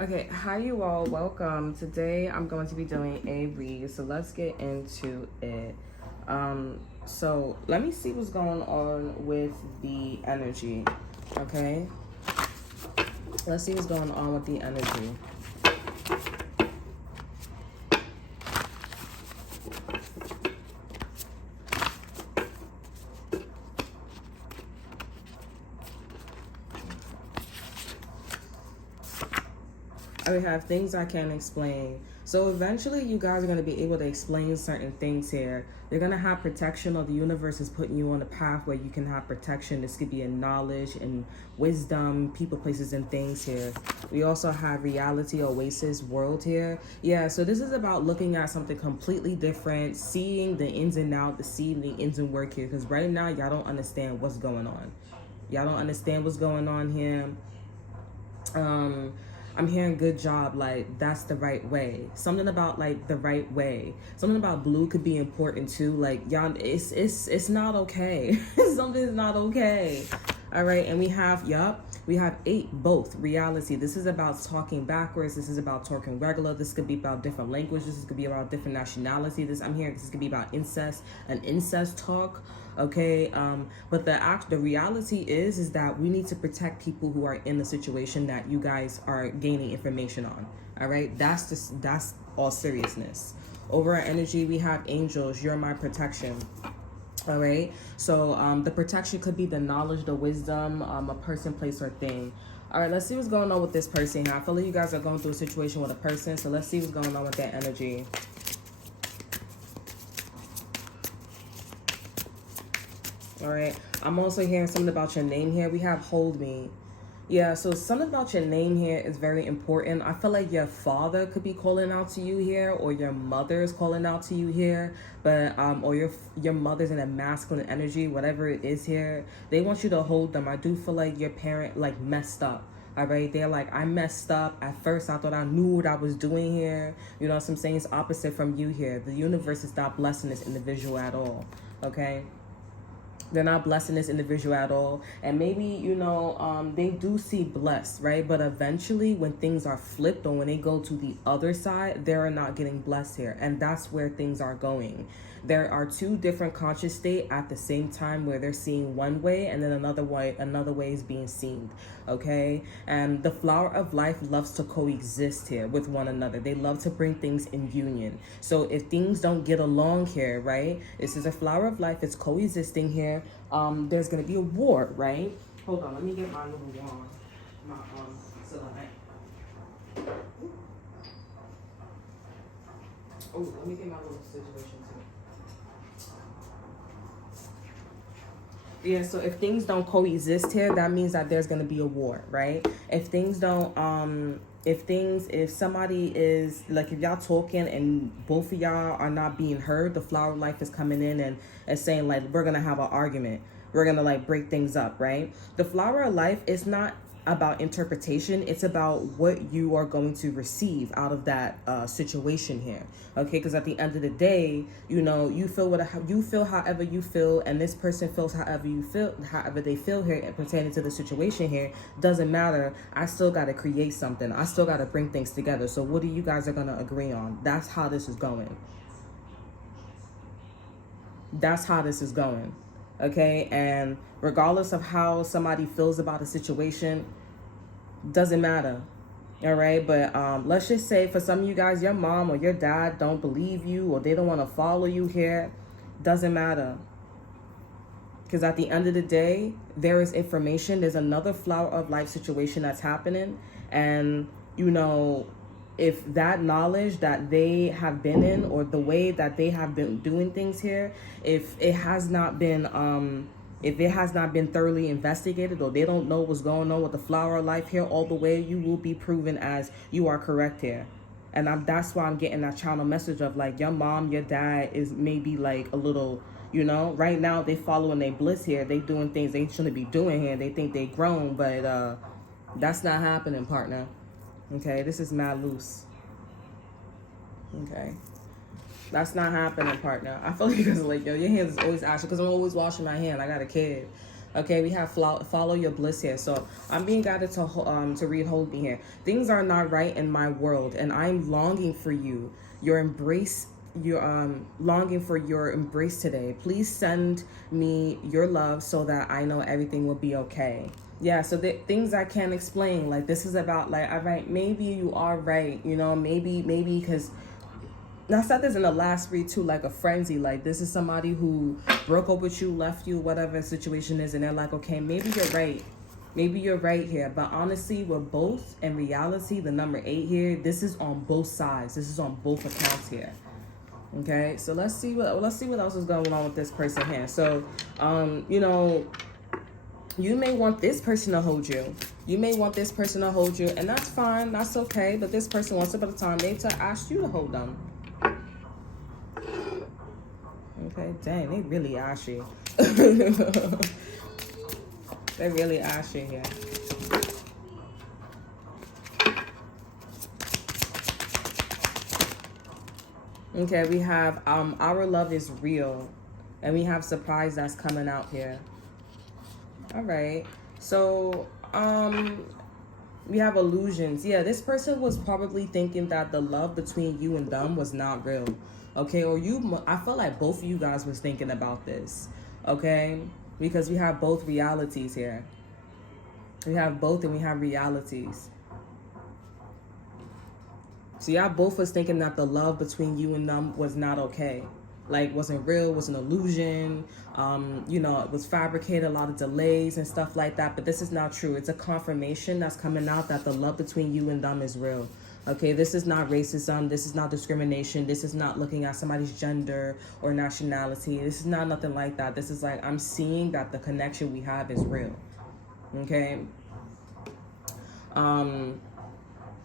Okay, hi you all, welcome. Today I'm going to be doing a read, so let's get into it. So let me see what's going on with the energy, okay? Let's see what's going on with the energy. I have things I can't explain. So eventually you guys are going to be able to explain certain things here. You're going to have protection, or the universe is putting you on a path where you can have protection. This could be in knowledge and wisdom, people, places, and things here. We also have reality, oasis, world here. Yeah, so this is about looking at something completely different, seeing the ins and outs, seeing the ins and work here. Because right now, y'all don't understand what's going on. Y'all don't understand what's going on here. I'm hearing good job, like that's the right way. Something about like the right way. Something about blue could be important too. Like y'all, it's not okay. Something's not okay. All right, and we have we have 8 both reality. This is about talking backwards. This is about talking regular. This could be about different languages. This could be about different nationality. I'm hearing this could be about incest, an incest talk. Okay, but the reality is that we need to protect people who are in the situation that you guys are gaining information on. All right, that's all seriousness. Over our energy, we have angels. You're my protection. All right, so the protection could be the knowledge, the wisdom, a person, place, or thing. All right, let's see what's going on with this person here. I feel like you guys are going through a situation with a person, so let's see what's going on with that energy. All right, I'm also hearing something about your name here. We have hold me. Yeah, so something about your name here is very important. I feel like your father could be calling out to you here, or your mother is calling out to you here, but or your mother's in a masculine energy, whatever it is here. They want you to hold them. I do feel like your parent like messed up. All right, they're like, I messed up. At first, I thought I knew what I was doing here. You know what I'm saying? It's opposite from you here. The universe is not blessing this individual at all. Okay. They're not blessing this individual at all. And maybe, they do see blessed, right? But eventually when things are flipped, or when they go to the other side, they're not getting blessed here. And that's where things are going. There are 2 different conscious state at the same time, where they're seeing one way and then another way is being seen. Okay. And the flower of life loves to coexist here with one another. They love to bring things in union. So if things don't get along here, right? This is a flower of life. It's coexisting here. There's going to be a war, right? Hold on. Let me get my little wand. My, selenite. Oh, let me get my little situation too. Yeah, so if things don't coexist here, that means that there's going to be a war, right? If things don't, if somebody is, like, if y'all talking and both of y'all are not being heard, the flower of life is coming in and saying, like, we're going to have an argument. We're going to, like, break things up, right? The flower of life is not about interpretation. It's about what you are going to receive out of that situation here. Okay, because at the end of the day, you feel however you feel, and this person feels however they feel here pertaining to the situation here. Doesn't matter. I still got to create something. I still got to bring things together. So what are you guys are going to agree on? That's how this is going. That's how this is going. Okay, and regardless of how somebody feels about a situation, doesn't matter. All right, but let's just say for some of you guys, your mom or your dad don't believe you, or they don't want to follow you here. Doesn't matter, because at the end of the day, there is information. There's another flower of life situation that's happening, and if that knowledge that they have been in, or the way that they have been doing things here, if it has not been thoroughly investigated, or they don't know what's going on with the flower of life here all the way, you will be proven as you are correct here. And that's why I'm getting that channel message of, like, your mom, your dad is maybe like a little, right now they following their bliss here. They doing things they shouldn't be doing here. They think they grown, but that's not happening, partner. Okay, this is mad loose. Okay. That's not happening, partner. I feel like, because, like, yo, your hands is always ashy, because I'm always washing my hand. I got a kid. Okay, we have follow your bliss here. So I'm being guided to read hold me here. Things are not right in my world, and I'm longing for you. Your embrace. You're longing for your embrace today. Please send me your love so that I know everything will be okay. Yeah, so the things I can't explain, like this is about like, all right, maybe you are right, you know, maybe because I said this in the last read too, like a frenzy. Like this is somebody who broke up with you, left you, whatever the situation is, and they're like, okay, maybe you're right. Maybe you're right here. But honestly, we're both in reality, the number 8 here, this is on both sides. This is on both accounts here. Okay, so let's see what else is going on with this person here. So you know, you may want this person to hold you. You may want this person to hold you, and that's fine, that's okay. But this person, once upon a time, they to ask you to hold them. Okay, dang, they really ashy. They really ashy here. Okay, we have our love is real, and we have surprise that's coming out here. All right, so we have illusions. Yeah, this person was probably thinking that the love between you and them was not real. Okay, or I feel like both of you guys was thinking about this. Okay, because we have both realities here. We have both, and we have realities. So y'all both was thinking that the love between you and them was not okay. Like wasn't real, was an illusion. You know, it was fabricated, a lot of delays and stuff like that. But this is not true. It's a confirmation that's coming out that the love between you and them is real. Okay, this is not racism. This is not discrimination. This is not looking at somebody's gender or nationality. This is not nothing like that. This is like, I'm seeing that the connection we have is real. Okay.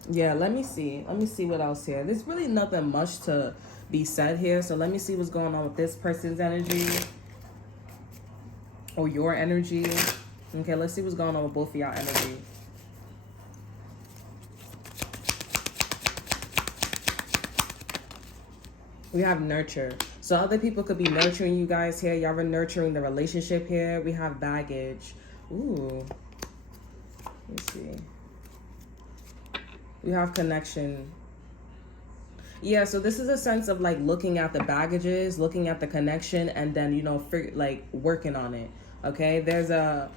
Yeah, let me see what else here. There's really nothing much to be said here, so let me see what's going on with this person's energy or your energy. Okay, let's see what's going on with both of y'all energy. We have nurture. So other people could be nurturing you guys here. Y'all are nurturing the relationship here. We have baggage. Ooh. Let's see. We have connection. Yeah, so this is a sense of like looking at the baggages, looking at the connection, and then, you know, like working on it. Okay, there's a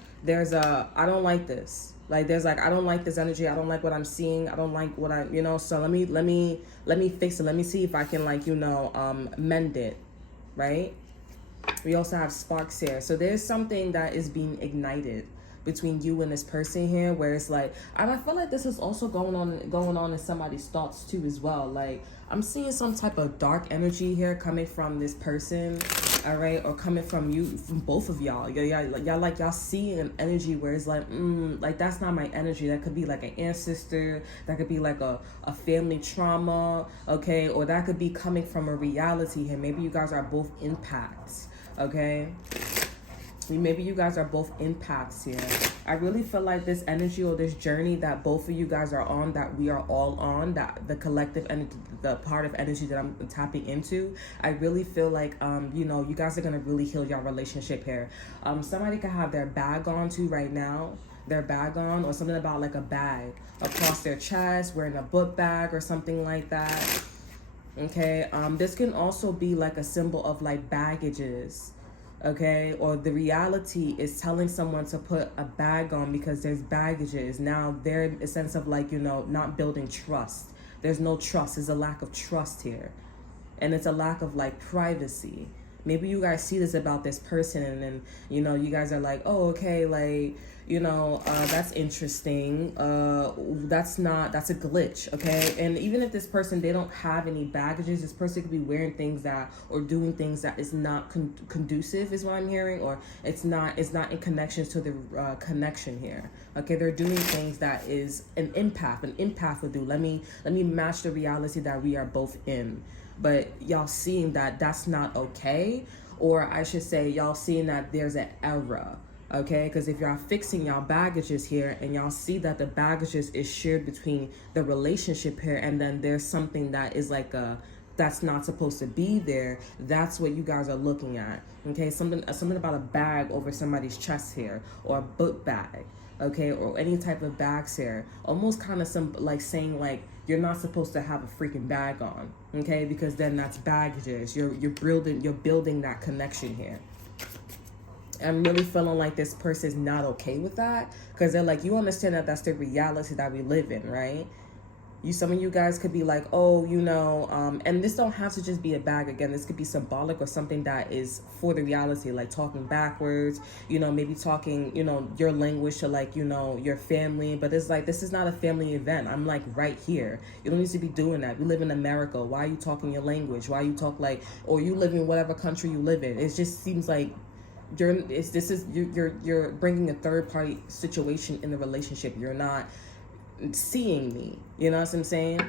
I don't like this. Like there's like, I don't like this energy. I don't like what I'm seeing. I don't like what you know, so let me fix it. Let me see if I can, like, you know, mend it, right? We also have sparks here. So there's something that is being ignited between you and this person here, where it's like, and I feel like this is also going on in somebody's thoughts too as well. Like I'm seeing some type of dark energy here coming from this person, all right, or coming from you, from both of y'all. Y'all see an energy where it's like, like that's not my energy. That could be like an ancestor, that could be like a family trauma, okay, or that could be coming from a reality here. Maybe you guys are both empaths, okay. Maybe you guys are both empaths here. I really feel like this energy or this journey that both of you guys are on, that we are all on, that the collective energy, the part of energy that I'm tapping into, I really feel like, you know, you guys are going to really heal your relationship here. Somebody could have their bag on too right now. Their bag on, or something about like a bag across their chest, wearing a book bag or something like that. Okay. This can also be like a symbol of like baggages. Okay, or the reality is telling someone to put a bag on because there's baggages. Now they're a sense of like, you know, not building trust. There's no trust. There's a lack of trust here. And it's a lack of like privacy. Maybe you guys see this about this person, and then, you know, you guys are like, oh, okay, like, you know, that's interesting. That's a glitch, okay? And even if this person, they don't have any baggages, this person could be wearing things that, or doing things that is not conducive, is what I'm hearing, or it's not in connections to the connection here. Okay, they're doing things that is an empath would do. Let me match the reality that we are both in. But y'all seeing that that's not okay, or I should say y'all seeing that there's an error, okay? Because if y'all fixing y'all baggages here and y'all see that the baggages is shared between the relationship here, and then there's something that is like a that's not supposed to be there, that's what you guys are looking at. Okay, something about a bag over somebody's chest here, or a book bag, okay, or any type of bags here. Almost kind of some like saying like you're not supposed to have a freaking bag on, okay, because then that's baggages. You're building that connection here. I'm really feeling like this person is not okay with that, because they're like, you understand that that's the reality that we live in, right? Some of you guys could be like, oh, and this don't have to just be a bag. Again, this could be symbolic or something that is for the reality, like talking backwards, maybe talking, your language to like, your family. But it's like, this is not a family event. I'm like right here. You don't need to be doing that. We live in America. Why are you talking your language? Why you talk like, or you live in whatever country you live in? It just seems like you're bringing a third party situation in the relationship. You're not seeing me, you know what I'm saying?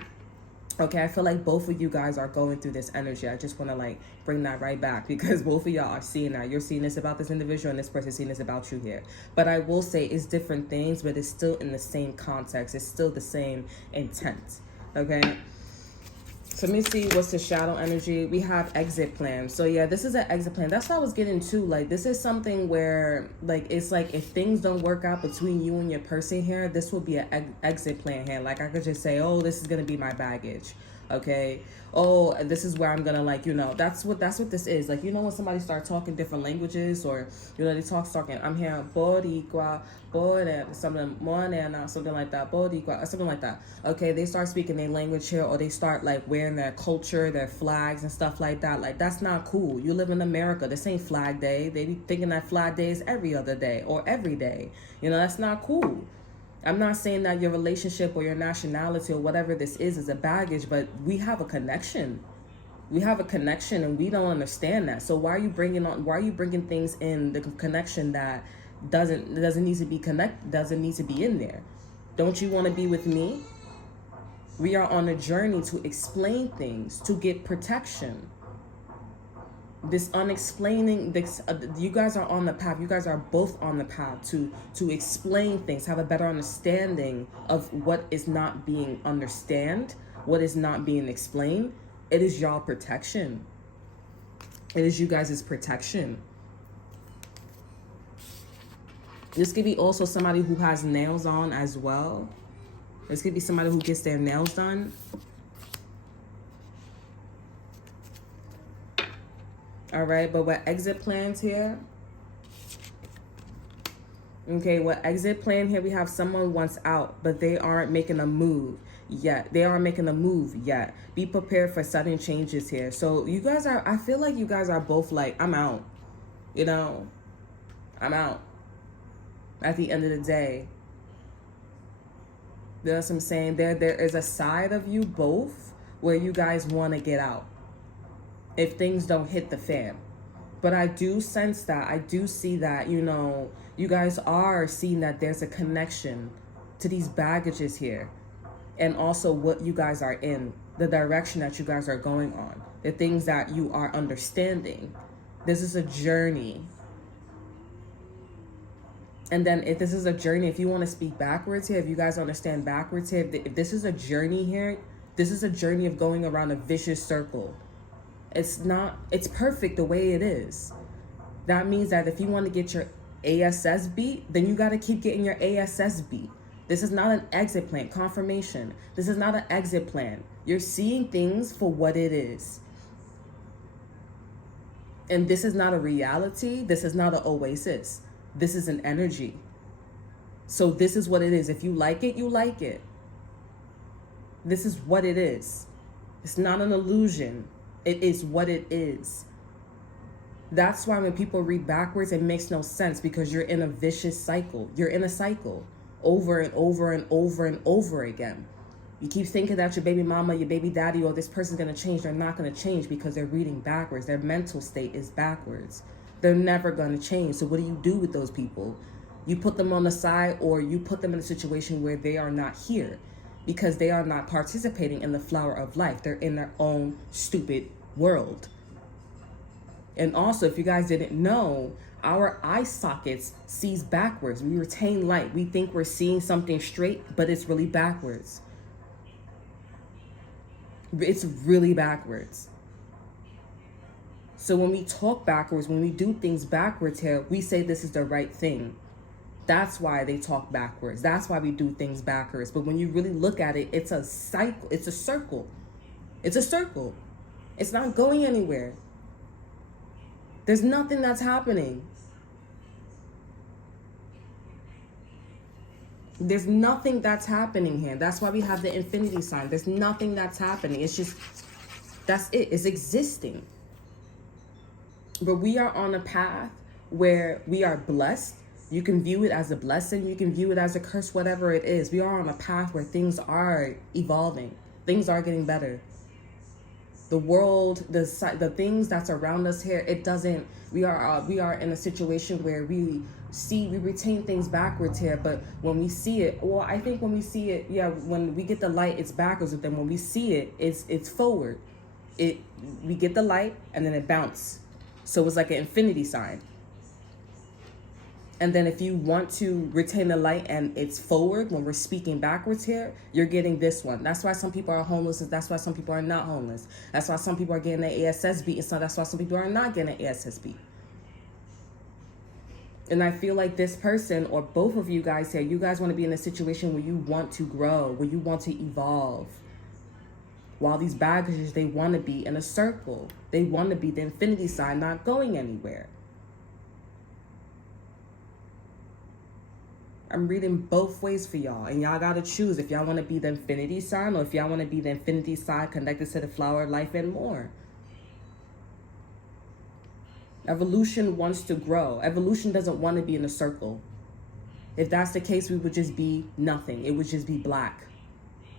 Okay, I feel like both of you guys are going through this energy. I just want to like bring that right back, because both of y'all are seeing that. You're seeing this about this individual, and this person's seeing this about you here. But I will say it's different things, but it's still in the same context. It's still the same intent. Okay, so let me see what's the shadow energy. We have exit plan. So yeah, this is an exit plan. That's what I was getting to. Like, this is something where like, it's like if things don't work out between you and your person here, this will be an exit plan here. Like, I could just say, oh, this is going to be my baggage. Okay. Oh, this is where I'm going to like, that's what this is. Like, when somebody starts talking different languages, or, they talking, I'm hearing boricua, something like that, boricua, something like that. Okay. They start speaking their language here, or they start like wearing their culture, their flags and stuff like that. Like, that's not cool. You live in America. This ain't Flag Day. They be thinking that Flag Day is every other day or every day. That's not cool. I'm not saying that your relationship or your nationality or whatever this is a baggage, but we have a connection. We have a connection, and we don't understand that. So why are you bringing things in the connection that doesn't need to be doesn't need to be in there? Don't you want to be with me? We are on a journey to explain things, to get protection. This unexplaining, you guys are on the path. You guys are both on the path to explain things, have a better understanding of what is not being what is not being explained. It is y'all protection. It is you guys' protection. This could be also somebody who has nails on as well. This could be somebody who gets their nails done. All right, but what exit plans here? Okay, what exit plan here? We have someone wants out, but they aren't making a move yet. Be prepared for sudden changes here. So you guys I feel like you guys are both like, I'm out. I'm out. At the end of the day. That's what I'm saying. There is a side of you both where you guys want to get out if things don't hit the fan. But I do sense that, I do see that, you guys are seeing that there's a connection to these baggages here. And also what you guys are in, the direction that you guys are going on, the things that you are understanding. This is a journey. And then if this is a journey, if you want to speak backwards here, if you guys understand backwards here, if this is a journey here, this is a journey of going around a vicious circle. It's perfect the way it is. That means that if you want to get your ASS beat, then you got to keep getting your ASS beat. This is not an exit plan. Confirmation. This is not an exit plan. You're seeing things for what it is. And this is not a reality. This is not an oasis. This is an energy. So this is what it is. If you like it, you like it. This is what it is. It's not an illusion. It is what it is. That's why when people read backwards, it makes no sense, because you're in a vicious cycle. You're in a cycle over and over and over and over again. You keep thinking that your baby mama, your baby daddy, or this person's going to change. They're not going to change because they're reading backwards. Their mental state is backwards. They're never going to change. So what do you do with those people? You put them on the side, or you put them in a situation where they are not here, because they are not participating in the flower of life. They're in their own stupid world. And also, if you guys didn't know, our eye sockets sees backwards. We retain light. We think we're seeing something straight, but it's really backwards. It's really backwards. So when we talk backwards, when we do things backwards here, we say this is the right thing. That's why they talk backwards. That's why we do things backwards. But when you really look at it, it's a cycle. It's a circle. It's a circle. It's not going anywhere. There's nothing that's happening. There's nothing that's happening here. That's why we have the infinity sign. There's nothing that's happening. It's just, that's it. It's existing. But we are on a path where we are blessed. You can view it as a blessing. You can view it as a curse, whatever it is. We are on a path where things are evolving. Things are getting better. The world, the things that's around us here, it doesn't, we are in a situation where we retain things backwards here, but when we see it, well, I think when we see it, yeah, when we get the light, it's backwards, but then when we see it, it's forward. We get the light and then it bounces. So it's like an infinity sign. And then if you want to retain the light and it's forward, when we're speaking backwards here, you're getting this one. That's why some people are homeless. That's why some people are not homeless. That's why some people are getting their ASS beat. And so that's why some people are not getting an ASS beat. And I feel like this person, or both of you guys here, you guys want to be in a situation where you want to grow, where you want to evolve. While these baggages, they want to be in a circle. They want to be the infinity sign, not going anywhere. I'm reading both ways for y'all, and y'all got to choose if y'all want to be the infinity sign or if y'all want to be the infinity sign connected to the flower of life and more. Evolution wants to grow. Evolution doesn't want to be in a circle. If that's the case, we would just be nothing. It would just be black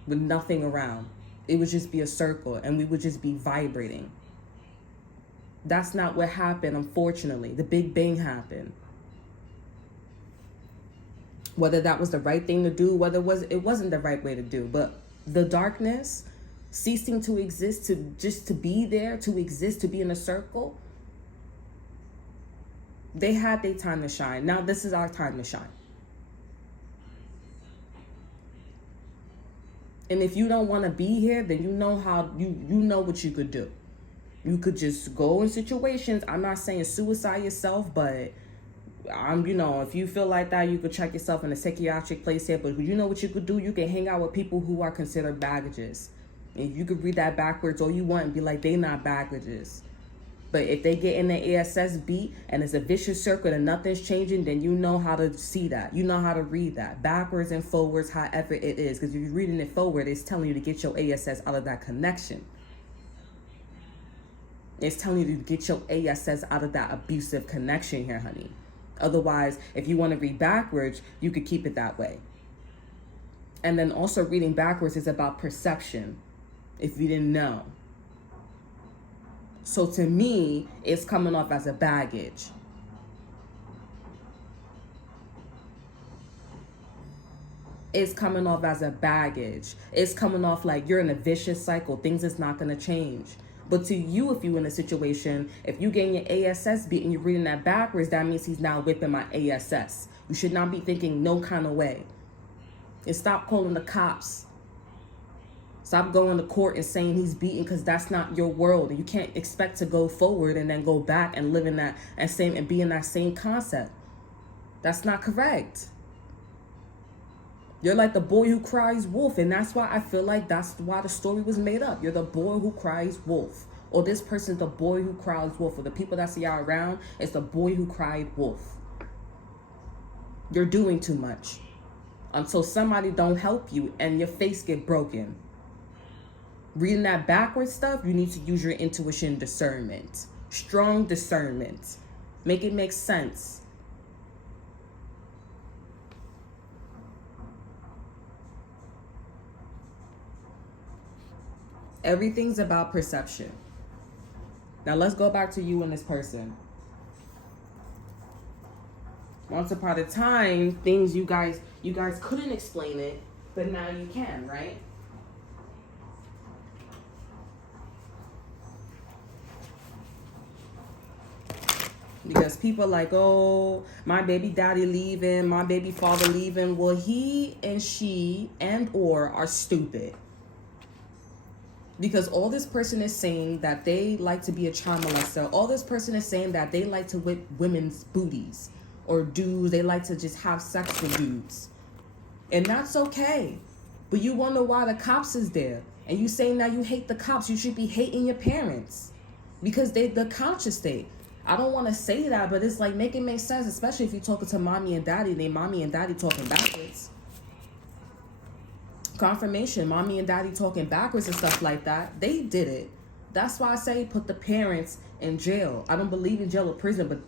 with nothing around. It would just be a circle, and we would just be vibrating. That's not what happened, unfortunately. The Big Bang happened. Whether that was the right thing to do, whether it wasn't the right way to do, but the darkness ceasing to exist, to be there, to exist, to be in a circle, they had their time to shine. Now this is our time to shine. And if you don't want to be here, then you know how you know what you could do. You could just go in situations. I'm not saying suicide yourself, but if you feel like that, you could check yourself in a psychiatric place here. But you know what you could do? You can hang out with people who are considered baggages. And you could read that backwards all you want and be like, they not baggages. But if they get in the ASS beat and it's a vicious circle and nothing's changing, then you know how to see that. You know how to read that. Backwards and forwards, however it is. Because if you're reading it forward, it's telling you to get your ASS out of that connection. It's telling you to get your ASS out of that abusive connection here, honey. Otherwise, if you want to read backwards, you could keep it that way. And then also reading backwards is about perception, if you didn't know. So to me, it's coming off as a baggage. It's coming off as a baggage. It's coming off like you're in a vicious cycle. Things is not going to change. But to you, if you're in a situation, if you getting your ASS beat and you're reading that backwards, that means he's now whipping my ASS. You should not be thinking no kind of way. And stop calling the cops. Stop going to court and saying he's beaten, because that's not your world. And you can't expect to go forward and then go back and live in that and be in that same concept. That's not correct. You're like the boy who cries wolf, and that's why I feel like that's why the story was made up. You're the boy who cries wolf. Or this person's the boy who cries wolf. Or the people that see y'all around, it's the boy who cried wolf. You're doing too much. Until somebody don't help you and your face get broken. Reading that backwards stuff, you need to use your intuition discernment. Strong discernment. Make it make sense. Everything's about perception. Now let's go back to you and this person. Once upon a time, things you guys couldn't explain it, but now you can, right? Because people like, oh, my baby daddy leaving, my baby father leaving. Well, he and she and or are stupid. Because all this person is saying that they like to be a child molester. All this person is saying that they like to whip women's booties. Or dudes, they like to just have sex with dudes. And that's okay. But you wonder why the cops is there. And you saying now you hate the cops. You should be hating your parents. Because they the conscious state. I don't want to say that, but it's like, make it make sense. Especially if you're talking to mommy and daddy. They mommy and daddy talking backwards. Confirmation, mommy and daddy talking backwards and stuff like that. They did it. That's why I say put the parents in jail. I don't believe in jail or prison, but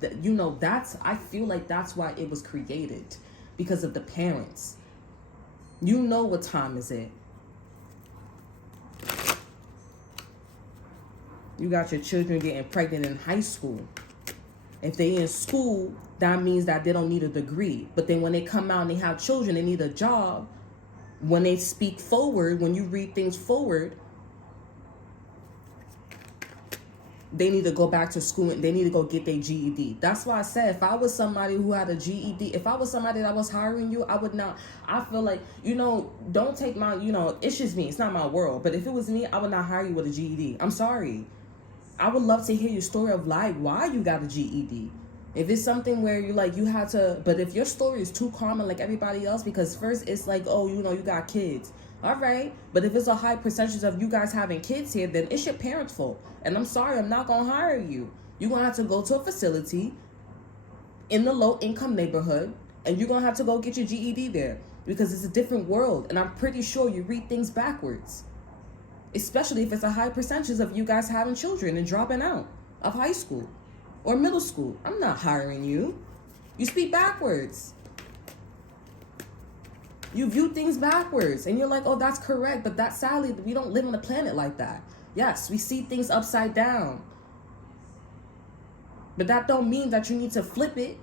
I feel like that's why it was created. Because of the parents. You know what time is it. You got your children getting pregnant in high school. If they in school, that means that they don't need a degree. But then when they come out and they have children, they need a job. When they speak forward, when you read things forward, they need to go back to school and they need to go get their GED. That's why I said, if I was somebody who had a GED, if I was somebody that was hiring you, I would not, I feel like, don't take my, it's just me. It's not my world. But if it was me, I would not hire you with a GED. I'm sorry. I would love to hear your story of like why you got a GED. If it's something where you had to, but if your story is too common like everybody else, because first it's like, oh, you got kids. All right. But if it's a high percentage of you guys having kids here, then it's your parents' fault. And I'm sorry, I'm not going to hire you. You're going to have to go to a facility in the low income neighborhood, and you're going to have to go get your GED there because it's a different world. And I'm pretty sure you read things backwards, especially if it's a high percentage of you guys having children and dropping out of high school or middle school. I'm not hiring you. You speak backwards. You view things backwards. And you're like, oh, that's correct. But that's sadly, we don't live on a planet like that. Yes, we see things upside down. But that don't mean that you need to flip it.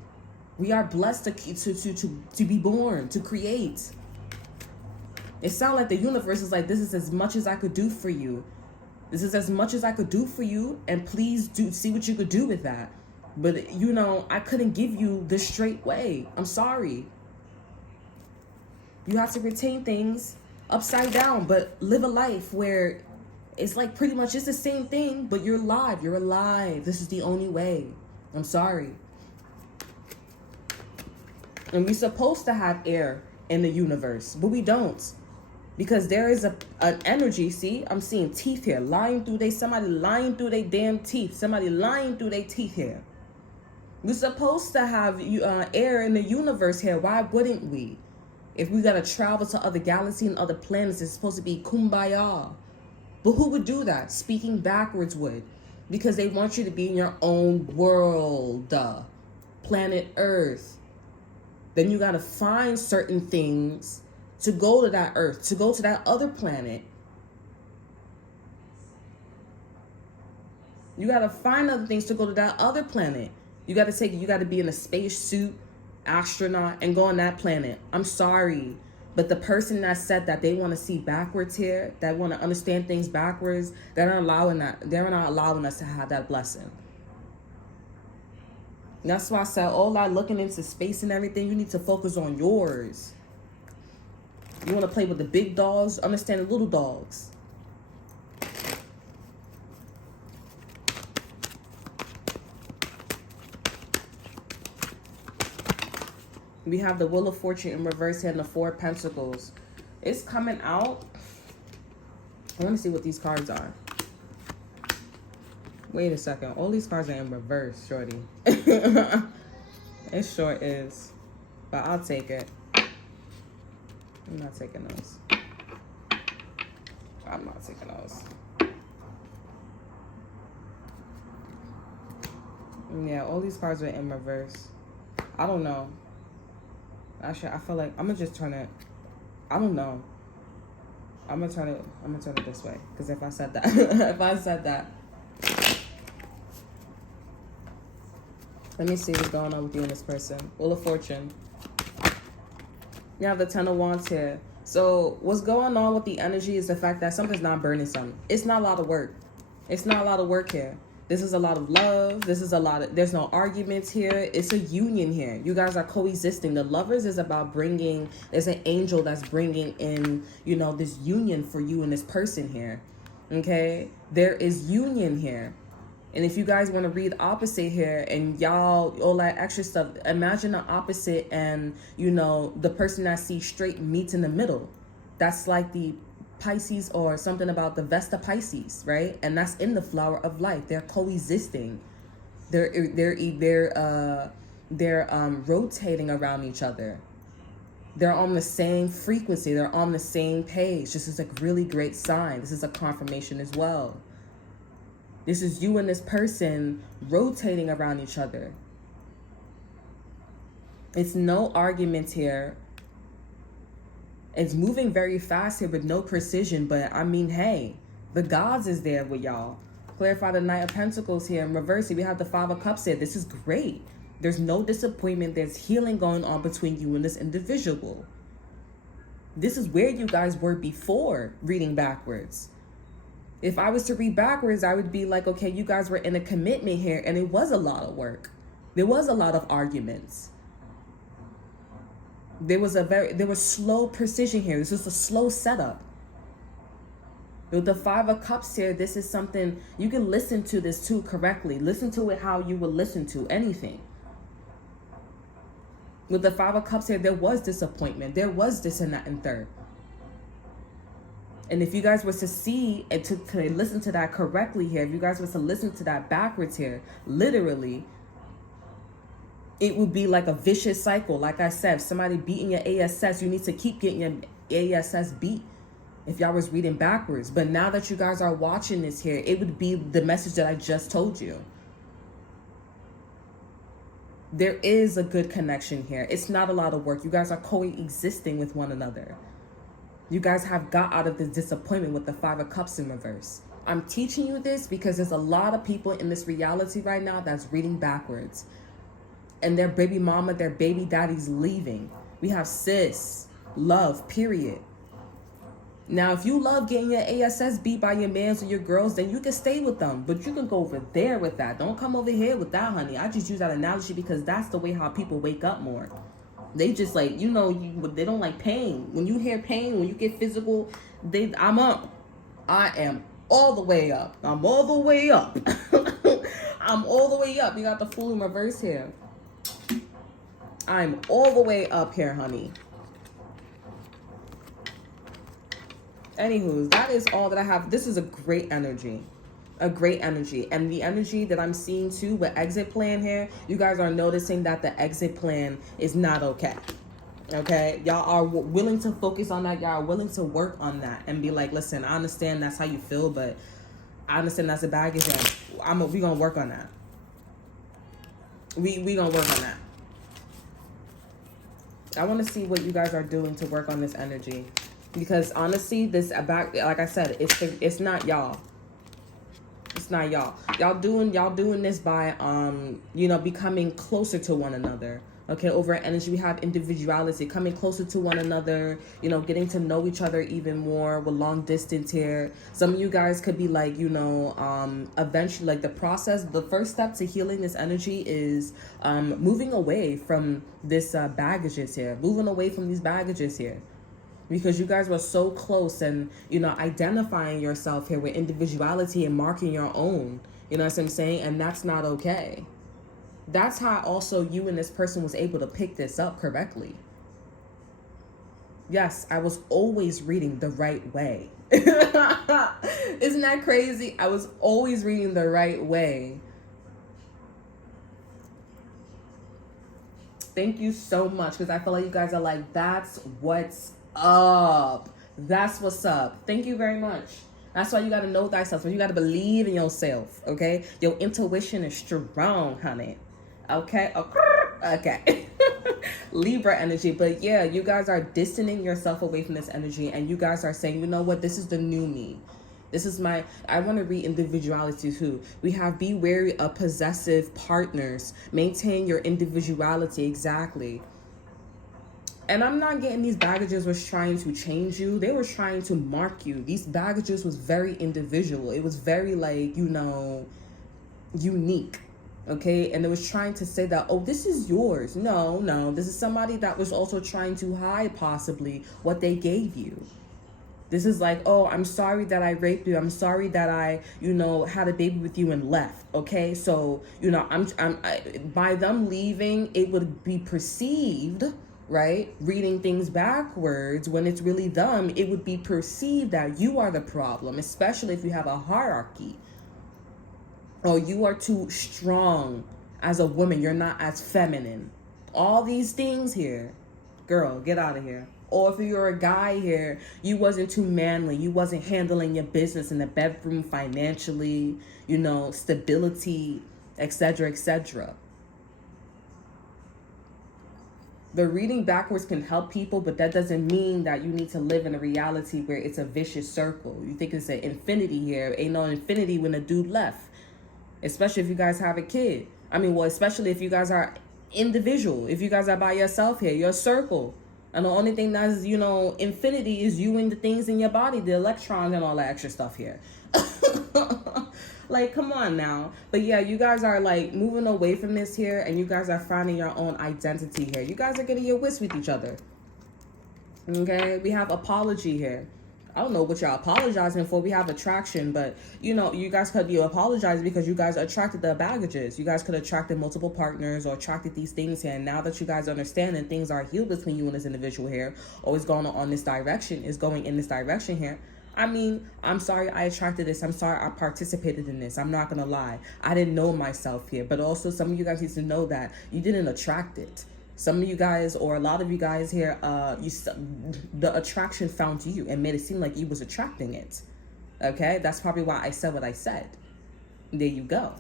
We are blessed to be born, to create. It sounds like the universe is like, this is as much as I could do for you. This is as much as I could do for you, and please see what you could do with that. But, I couldn't give you the straight way. I'm sorry. You have to retain things upside down, but live a life where it's like pretty much it's the same thing, but you're alive. You're alive. This is the only way. I'm sorry. And we're supposed to have air in the universe, but we don't. Because there is an energy, see? I'm seeing teeth here. Somebody lying through their damn teeth. Somebody lying through their teeth here. We're supposed to have air in the universe here. Why wouldn't we? If we got to travel to other galaxies and other planets, it's supposed to be kumbaya. But who would do that? Speaking backwards would. Because they want you to be in your own world. Planet Earth. Then you got to find certain things to go to that Earth, to go to that other planet. You got to find other things to go to that other planet. You got to be in a space suit, astronaut, and go on that planet. I'm sorry. But the person that said that they want to see backwards here, that want to understand things backwards, they're not allowing us to have that blessing. And that's why I said all that looking into space and everything, you need to focus on yours. You want to play with the big dogs, understand the little dogs. We have the Wheel of Fortune in reverse here and the Four of Pentacles. It's coming out. I want to see what these cards are. Wait a second. All these cards are in reverse, shorty. It sure is. But I'll take it. I'm not taking those. I'm not taking those. Yeah, all these cards are in reverse. I don't know. Actually, I feel like I'm gonna just turn it. I don't know. I'm gonna turn it this way. Because if I said that, let me see what's going on with you and this person. Wheel of Fortune. You have the Ten of Wands here. So what's going on with the energy is the fact that something's not burning something. It's not a lot of work. It's not a lot of work here. This is a lot of love. There's no arguments here. It's a union here. You guys are coexisting. The Lovers is about there's an angel that's bringing in, this union for you and this person here. Okay? There is union here. And if you guys want to read opposite here and y'all, all that extra stuff, imagine the opposite and, you know, the person that sees straight meets in the middle. That's like the Pisces or something about the Vesta Pisces, right? And that's in the flower of life. They're coexisting. They're rotating around each other. They're on the same frequency. They're on the same page. This is a really great sign. This is a confirmation as well. This is you and this person rotating around each other. It's no argument here. It's moving very fast here with no precision. But I mean, hey, the gods is there with y'all. Clarify the Knight of Pentacles here. In reverse, we have the Five of Cups here. This is great. There's no disappointment. There's healing going on between you and this individual. This is where you guys were before reading backwards. If I was to read backwards, I would be like, okay, you guys were in a commitment here and it was a lot of work. There was a lot of arguments. There was slow precision here. This is a slow setup. With the Five of Cups here, this is something, you can listen to this too correctly. Listen to it how you would listen to anything. With the Five of Cups here, there was disappointment. There was this and that and third. And if you guys were to see and to listen to that correctly here, if you guys were to listen to that backwards here, literally, it would be like a vicious cycle. Like I said, if somebody beating your ASS, you need to keep getting your ASS beat if y'all was reading backwards. But now that you guys are watching this here, it would be the message that I just told you. There is a good connection here. It's not a lot of work. You guys are coexisting with one another. You guys have got out of this disappointment with the Five of Cups in reverse. I'm teaching you this because there's a lot of people in this reality right now that's reading backwards. And their baby mama, their baby daddy's leaving. We have cis, love, period. Now, if you love getting your ASS beat by your mans or your girls, then you can stay with them. But you can go over there with that. Don't come over here with that, honey. I just use that analogy because that's the way how people wake up more. They just like, you know, they don't like pain. When you hear pain, when you get physical, I'm up. I am all the way up. I'm all the way up. I'm all the way up. You got the Fool in reverse here. I'm all the way up here, honey. Anywho, that is all that I have. This is a great energy. A great energy. And the energy that I'm seeing too with exit plan here, you guys are noticing that the exit plan is not okay. Okay? Y'all are willing to focus on that. Y'all are willing to work on that and be like, listen, I understand that's how you feel, but I understand that's a baggage and we gonna work on that. We gonna work on that. I want to see what you guys are doing to work on this energy. Because honestly, this like I said, it's not y'all. It's not y'all. Y'all doing this by you know, becoming closer to one another. Okay, over energy, we have individuality, coming closer to one another, you know, getting to know each other even more with long distance here. Some of you guys could be like, you know, eventually, like the first step to healing this energy is moving away from this baggages here, moving away from these baggages here. Because you guys were so close and, you know, identifying yourself here with individuality and marking your own, you know what I'm saying? And that's not okay. That's how also you and this person was able to pick this up correctly. Yes, I was always reading the right way. Isn't that crazy? I was always reading the right way. Thank you so much, because I feel like you guys are like, that's what's up. That's what's up. Thank you very much. That's why you got to know thyself. So you got to believe in yourself, okay? Your intuition is strong, honey. Okay? Okay. Libra energy. But yeah, you guys are distancing yourself away from this energy, and you guys are saying, you know what? This is the new me. This is I want to read individuality too. We have be wary of possessive partners. Maintain your individuality. Exactly. And I'm not getting these baggages was trying to change you. They were trying to mark you. These baggages was very individual. It was very like, you know, unique. Okay. And it was trying to say that, oh, this is yours. No, this is somebody that was also trying to hide possibly what they gave you. This is like, oh, I'm sorry that I raped you. I'm sorry that I, had a baby with you and left. Okay, so by them leaving, it would be perceived, right? Reading things backwards, when it's really them, it would be perceived that you are the problem, especially if you have a hierarchy. Or you are too strong as a woman. You're not as feminine. All these things here, girl, get out of here. Or if you're a guy here, you wasn't too manly. You wasn't handling your business in the bedroom financially, stability, etc., etc. The reading backwards can help people, but that doesn't mean that you need to live in a reality where it's a vicious circle. You think it's an infinity here. Ain't no infinity when a dude left. Especially if you guys have a kid. Especially if you guys are individual. If you guys are by yourself here, your circle. And the only thing that's, infinity is you and the things in your body, the electrons and all that extra stuff here. Like, come on now. But yeah, you guys are like moving away from this here, and you guys are finding your own identity here. You guys are getting your wish with each other. Okay, we have apology here. I don't know what y'all apologizing for. We have attraction, but you guys could be apologizing because you guys attracted the baggages. You guys could have attracted multiple partners or attracted these things here. And now that you guys understand and things are healed between you and this individual here, or is going on this direction, is going in this direction here. I'm sorry I attracted this. I'm sorry I participated in this. I'm not going to lie. I didn't know myself here. But also some of you guys need to know that you didn't attract it. Some of you guys, or a lot of you guys here, the attraction found you and made it seem like you was attracting it. Okay? That's probably why I said what I said. There you go.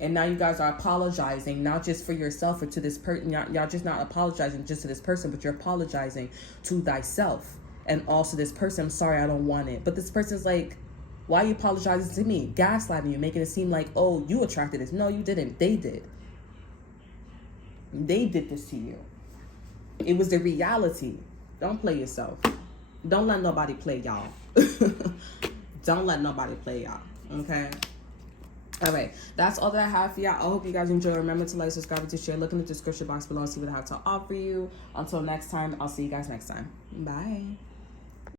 And now you guys are apologizing, not just for yourself or to this person. Y'all just not apologizing just to this person, but you're apologizing to thyself. And also this person, I'm sorry, I don't want it. But this person's like, why are you apologizing to me? Gaslighting you, making it seem like, oh, you attracted this. No, you didn't. They did. They did this to you. It was the reality. Don't play yourself. Don't let nobody play y'all. Don't let nobody play y'all. Okay? All right. That's all that I have for y'all. I hope you guys enjoy. Remember to like, subscribe, and to share. Look in the description box below and see what I have to offer you. Until next time, I'll see you guys next time. Bye.